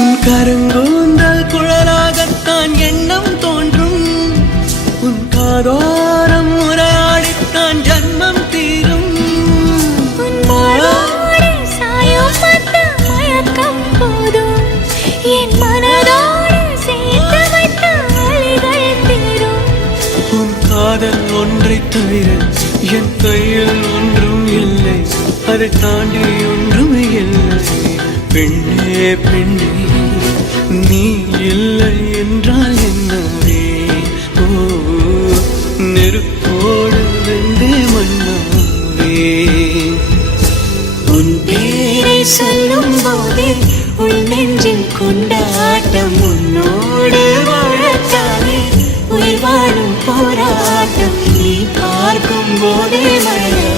உன் கருங்கூந்தல் குழலாகத்தான் எண்ணம் தோன்றும். உன் காதோரம் உரையாடித்தான் ஜன்மம் தீரும். என் மனதோடு சேர்த்து வைத்த வழிகள் தீரும். உன் காதல் ஒன்றை தவிர என் கையில் ஒன்றும் இல்லை, அதை தாண்டி ஒன்றும் இல்லை. பெண்ணே பெண்ணே நீ இல்லை என்றால் என்னவே? ஓ நெருப்போடு வெந்தே மண்ணாவே. உன் பேரை சொல்லும் போதே உள் நெஞ்சில் கொண்டாட்டம். உன்னோடு வாழத்தானே உயிர் வாழும் போராட்டம். நீ பார்க்கும் போதே மழை